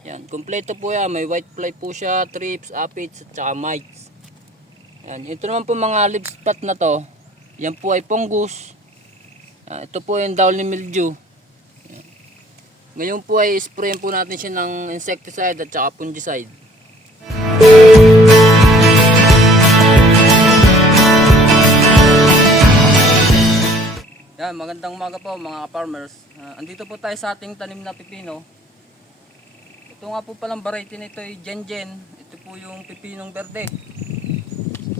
Yan, kompleto po yan. May white fly po siya, trips, aphids, at saka mites. Yan, ito naman po mga leaf spot na to. Yan po ay fungus. Ah, ito po yung downy mildew. Yan. Ngayon po ay sprayin po natin siya ng insecticide at saka fungicide. Yan, magandang umaga po mga farmers. Ah, andito po tayo sa ating tanim na pipino. Ito nga po palang variety nito ay Gengen. Ito po yung pipinong berde.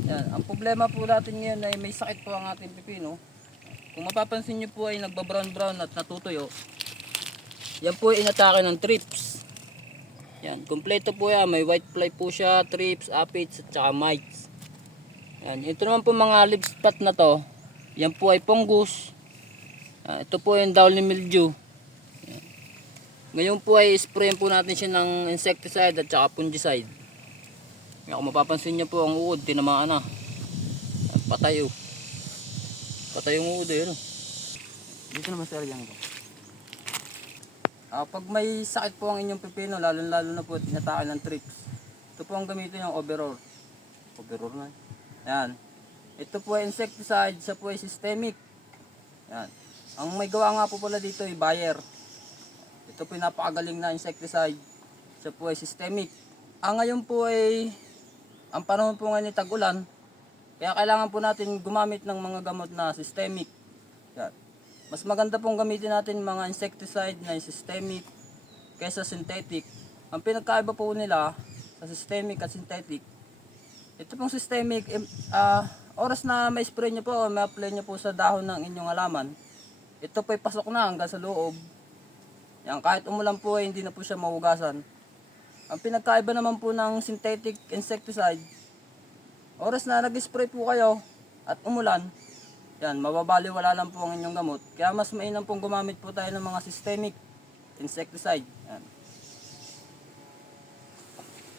Yan, ang problema po natin ngayon ay may sakit po ang ating pipino. Kung mapapansin nyo po ay nagbabrown brown at natutuyo. Yan po ay inatake ng trips. Yan, kompleto po yan. May white fly po siya, trips, aphids, at saka mites. Yan, ito naman po mga leaf spot na to. Yan po ay fungus. Ito po yung downy mildew. Ngayon po ay sprayin po natin siya ng insecticide at saka fungicide. Kaya kung mapapansin niyo po ang uod, tinamaan na. At patay oh. Patay yung uod eh. Ano? Dito naman sa area ko. Ah, pag may sakit po ang inyong pipino, lalo lalo na po tinatake ng trips. Ito po ang gamitin yung overall. Overall na. Yan. Ito po ay insecticide, siya po ay systemic. Yan. Ang may gawa nga po pala dito ay Bayer. Ito po napakagaling na insecticide. Siya po ay systemic. Ang ngayon po ay ang panahon po ngayon ay tag-ulan. Kaya kailangan po natin gumamit ng mga gamot na systemic. Mas maganda pong gamitin natin mga insecticide na systemic kaysa synthetic. Ang pinagkaiba po nila sa systemic at synthetic, ito pong systemic, em- ah, oras na may spray nyo po o may apply nyo po sa dahon ng inyong halaman, ito po ay pasok na hanggang sa loob. Yan, kahit umulan po ay hindi na po siya mahugasan. Ang pinagkaiba naman po ng synthetic insecticide, oras na nag-spray po kayo at umulan, yan, mababaliwala lang po ang inyong gamot. Kaya mas mainam pong gumamit po tayo ng mga systemic insecticide. Yan.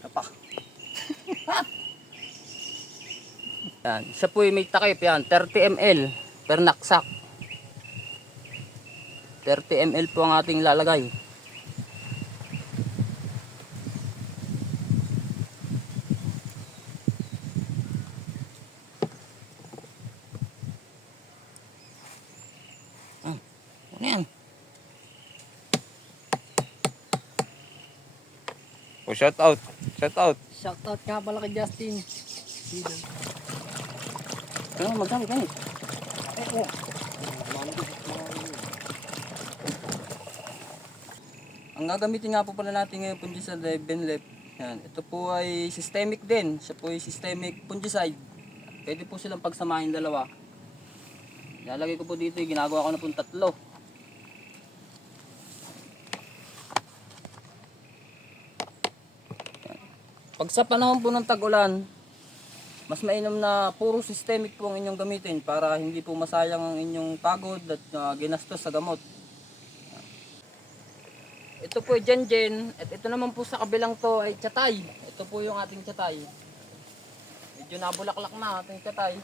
Kapak. yan, siya po may takip yan, 30 ml per naksak. 30 ml po ang ating lalagay. Ano yan? O shout out. Shout out. Shoutout nga pala kay Justin. Ano, magkano ganit? Ang gagamitin nga po pala natin ngayon fungicide ay Benlep. Yan. Ito po ay systemic din. Siya po ay systemic fungicide. Pwede po silang pagsamahin dalawa. Lalagay ko po dito, ginagawa ko na po tatlo. Pag sa panahon po ng tag-ulan, mas mainam na puro systemic po ang inyong gamitin para hindi po masayang ang inyong pagod at uh, ginastos sa gamot. Ito po ay Gengen at ito naman po sa kabilang to ay Chatay. Ito po yung ating Chatay. Medyo nabulaklak na ating Chatay.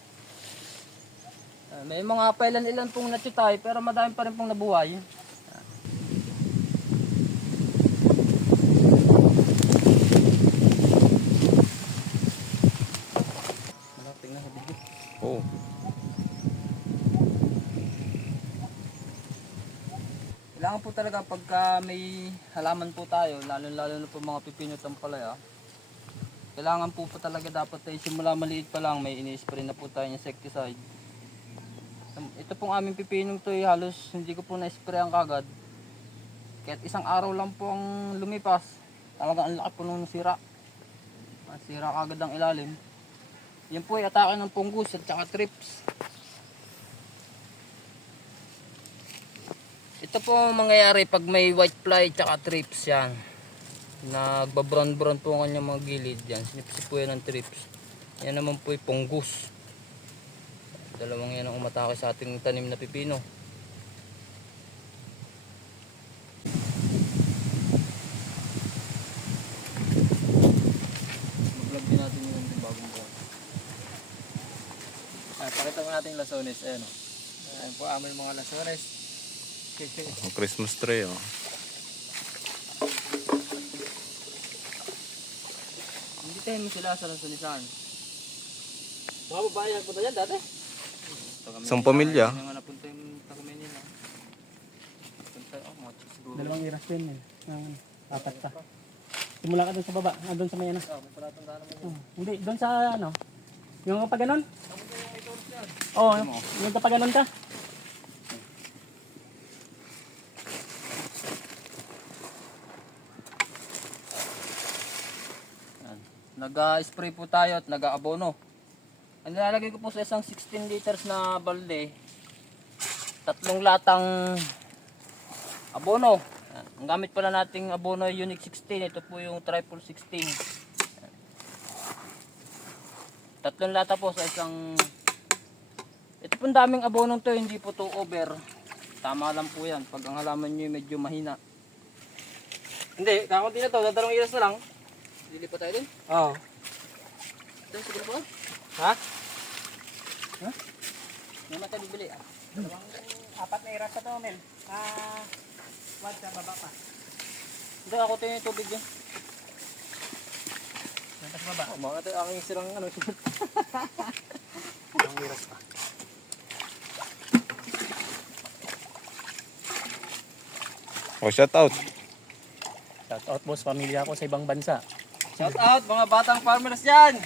Ah, may mga pailan ilan pong natutay pero madami pa rin pong nabuhay. Malapit na sa video. Oh. Kailangan po talaga pagka may halaman po tayo, lalo lalo na po mga pipino at ampalaya, kailangan po po talaga dapat ay simula maliit pa lang may ini-spray na po tayo insecticide. Um, Ito pong aming pipinong to ay halos hindi ko po na-spray ang kagad. Kahit isang araw lang po ang lumipas, talagang ang laki po nung sira. Ah, Sira kagad ang ilalim. Yan po ay atake ng fungus at saka trips. Ito po ang mangyayari pag may white fly tsaka trips yan. Nagbabrown brown po ang kanyang mga gilid yan. Sinipsip po yan ng trips. Yan naman po ay fungus. Dalawang yan ang umatake sa ating tanim na pipino. Mag-vlog natin yung bagong buwan. Ah, pakita mo natin yung lasones. Ayan o. Ayan po aming mga lasones. Ang Christmas tree oh. bisitahin mo sila sa Lasunisan. Mga babae nagpunta dyan dati. Isang pamilya. Yung napunta yung taga Manila. Napunta, oh, mga siguro. Dalawang iras din yun. Ng apat ka. Simula ka doon sa baba. Ah, doon sa may ano. Ah, may palatandaan naman. Oh, hindi, doon sa ano. Yung kapag ganon. Oo, oh, yung kapag ganon ka. Nag-spray po tayo at nag-aabono. Ang nilalagay ko po sa isang 16 liters na balde, tatlong latang abono. Ang gamit pala nating abono ay Unique 16. Ito po yung Triple 16. Yan. Tatlong lata po sa isang... Ito pong daming abonong to, hindi po to over. Tama lang po yan. Pag ang halaman nyo medyo mahina. Hindi, kakunti na to. Dadalawang iras na lang. Lilipat tayo din. Oo. Ito, siguro po. Ha? May mata bibili ah. Apat na iras to, Mel. Ah, wag sa baba pa. Hindi ako tayo yung tubig yun. Yan sa baba. Oh, mga ito aking sirang ano. Dalawang iras pa. O, shout out. Shout out boss, pamilya ko sa ibang bansa. Shout out mga batang farmers yan!